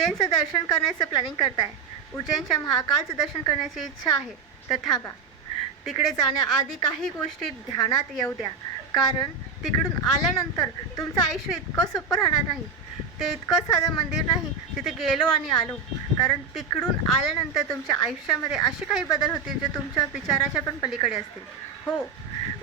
उज्जैनचं दर्शन करण्याचं प्लॅनिंग करताय, उज्जैनच्या महाकालचं दर्शन करण्याची इच्छा आहे, तर थांबा. तिकडे जाण्याआधी काही गोष्टी ध्यानात येऊ द्या, कारण तिकडून आल्यानंतर तुमचं आयुष्य इतकं सोपं राहणार नाही. ते इतकं साधं मंदिर नाही तिथे गेलो आणि आलो, कारण तिकडून आल्यानंतर तुमच्या आयुष्यामध्ये असे काही बदल होतील जे तुमच्या विचाराच्या पण पलीकडे असतील. हो,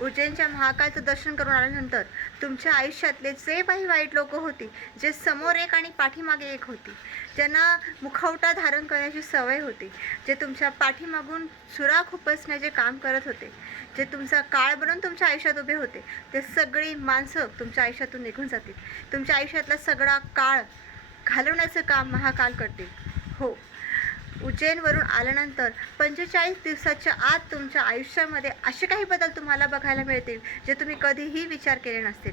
उज्जैनच्या महाकालचं दर्शन करून आल्यानंतर तुमच्या आयुष्यातले जे काही वाईट लोक होती, जे समोर एक आणि पाठीमागे एक होती, ज्यांना मुखवटा धारण करण्याची सवय होती, जे तुमच्या पाठीमागून सुरा खुपसण्याचे काम करत होते, जे तुमचा काळ बनून तुमच्या आयुष्यात उभे होते, ते सगळी माणसं तुमच्या आयुष्यातून निघून जातील. तुमच्या आयुष्यातला सगळा काळ घालवण्याचं काम महाकाल करतील. हो, उज्जैनवरून आल्यानंतर 45 दिवसाच्या आत तुमच्या आयुष्यामध्ये असे काही बदल तुम्हाला बघायला मिळतील जे तुम्ही कधीही विचार केले नसतील.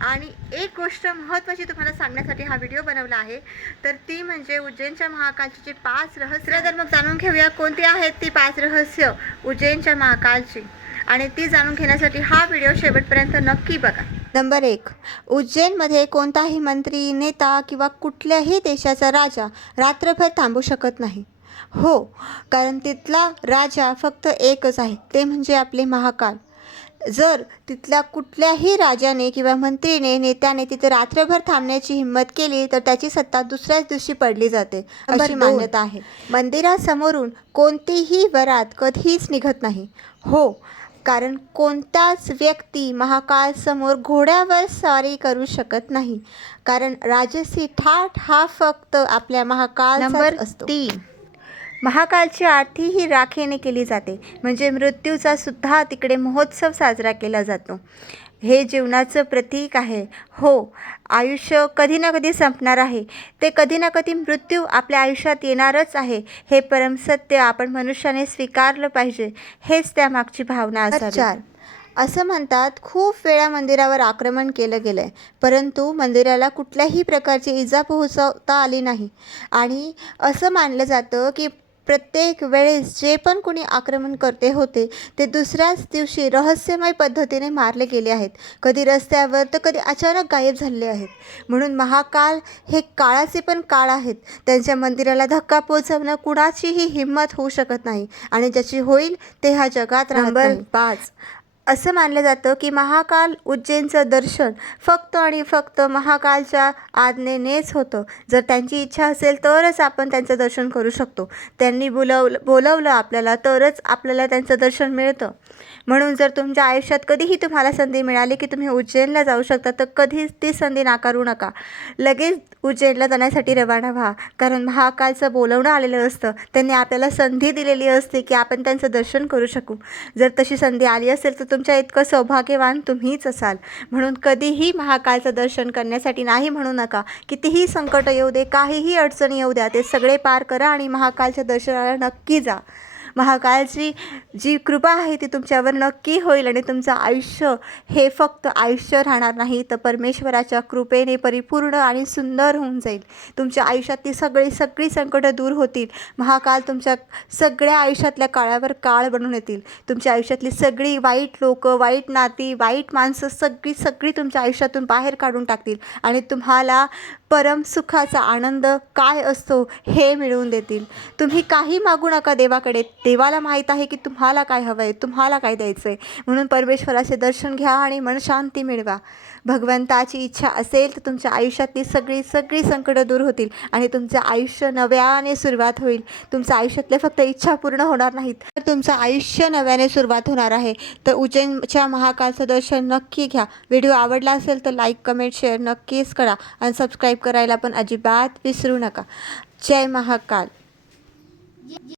आणि एक गोष्ट महत्त्वाची तुम्हाला सांगण्यासाठी हा व्हिडिओ बनवला आहे, तर ती म्हणजे उज्जैनच्या महाकालची जी 5 रहस्य. तर मग जाणून घेऊया कोणती आहेत ती 5 रहस्य उज्जैनच्या महाकालची, आणि ती जाणून घेण्यासाठी हा व्हिडिओ शेवटपर्यंत नक्की बघा. नंबर 1, उज्जैनमध्ये कोणताही मंत्री, नेता किंवा कुठल्याही देशाचा राजा रात्रभर थांबू शकत नाही. हो, कारण तिथला राजा फक्त एकच आहे, ते म्हणजे आपले महाकाल. जर तिथल्या कुठल्याही राजाने किंवा मंत्रीने, नेत्याने तिथे रात्रभर थांबण्याची हिंमत केली तर त्याची सत्ता दुसऱ्याच दिवशी पडली जाते, अशी मान्यता आहे. मंदिरासमोरून कोणतीही वरात कधीच निघत नाही. हो, कारण कोणताच व्यक्ती महाकाल समोर घोड्यावर स्वारी करू शकत नाही, कारण राजसी थाट हा फक्त आपल्या महाकालचाच असतो. 3, महाकालची आरती ही राखेने केली जाते, म्हणजे मृत्यूचा सुद्धा तिकडे महोत्सव साजरा केला जातो. हे जीवनाचं प्रतीक आहे. हो, आयुष्य कधी ना कधी संपणार आहे, ते कधी ना कधी मृत्यू आपल्या आयुष्यात येणारच आहे, हे परमसत्य आपण मनुष्याने स्वीकारलं पाहिजे. हेच त्यामागची भावना असावी. 4, असं म्हणतात खूप वेळा मंदिरावर आक्रमण केलं गेलं आहे, परंतु मंदिराला कुठल्याही प्रकारची इजा पोहोचवता आली नाही. आणि असं मानलं जातं की प्रत्येक वेळेस जे पण कोणी आक्रमण करते होते ते दुसऱ्याच दिवशी रहस्यमय पद्धतीने मारले गेले आहेत, कधी रस्त्यावर तर कधी अचानक गायब झाले आहेत. म्हणून महाकाल हे काळाचे पण काळ आहेत. त्यांच्या मंदिराला धक्का पोचवणं कुणाचीही हिंमत होऊ शकत नाही, आणि ज्याची होईल ते ह्या जगात राहत नाही. नंबर 5, असं मानलं जातं की महाकाल उज्जैनचं दर्शन फक्त आणि फक्त महाकालच्या आज्ञेनेच होतं. जर त्यांची इच्छा असेल तरच आपण त्यांचं दर्शन करू शकतो. त्यांनी बोलवलं आपल्याला तरच आपल्याला त्यांचं दर्शन मिळतं. म्हणून जर तुमच्या आयुष्यात कधीही तुम्हाला संधी मिळाली की तुम्ही उज्जैनला जाऊ शकता, तर कधीच ती संधी नाकारू नका. लगेच उज्जैनला जाण्यासाठी रवाना व्हा, कारण महाकालचं बोलवणं आलेलं असतं. त्यांनी आपल्याला संधी दिलेली असते की आपण त्यांचं दर्शन करू शकू. जर तशी संधी आली असेल तर तुमच्या इतकं सौभाग्यवान तुम्हीच असाल. म्हणून कधीही महाकालचं दर्शन करण्यासाठी नाही म्हणू नका. कितीही संकट येऊ दे, काहीही अडचणी येऊ द्या, ते सगळे पार करा आणि महाकालच्या दर्शनाला नक्की जा. महाकालची जी कृपा आहे ती तुमच्यावर नक्की होईल, आणि तुमचं आयुष्य हे फक्त आयुष्य राहणार नाही, तर परमेश्वराच्या कृपेने परिपूर्ण आणि सुंदर होऊन जाईल. तुमच्या आयुष्यातली सगळी संकटं दूर होतील. महाकाल तुमच्या सगळ्या आयुष्यातल्या काळावर काळ बनून येतील. तुमच्या आयुष्यातली सगळी वाईट लोकं, वाईट नाती, वाईट माणसं सगळी तुमच्या आयुष्यातून बाहेर काढून टाकतील, आणि तुम्हाला परम सुखाचा आनंद काय असतो हे मिळवून देतील. तुम्ही काही मागू नका देवाकडे. देवाला माहीत आहे की तुम्हाला काय हवं आहे, तुम्हाला काय द्यायचं आहे. म्हणून परमेश्वराचे दर्शन घ्या आणि मनशांती मिळवा. भगवंताची इच्छा असेल तर तुमच्या आयुष्यातली सगळी संकटं दूर होतील, आणि तुमचं आयुष्य नव्याने सुरुवात होईल. तुमच्या आयुष्यातल्या फक्त इच्छा पूर्ण होणार नाहीत, तर तुमचं आयुष्य नव्याने सुरुवात होणार आहे. तर उज्जैनच्या महाकालचं दर्शन नक्की घ्या. व्हिडिओ आवडला असेल तर लाईक, कमेंट, शेअर नक्कीच करा, आणि सबस्क्राईब करायला पण अजिबात विसरू नका. जय महाकाल.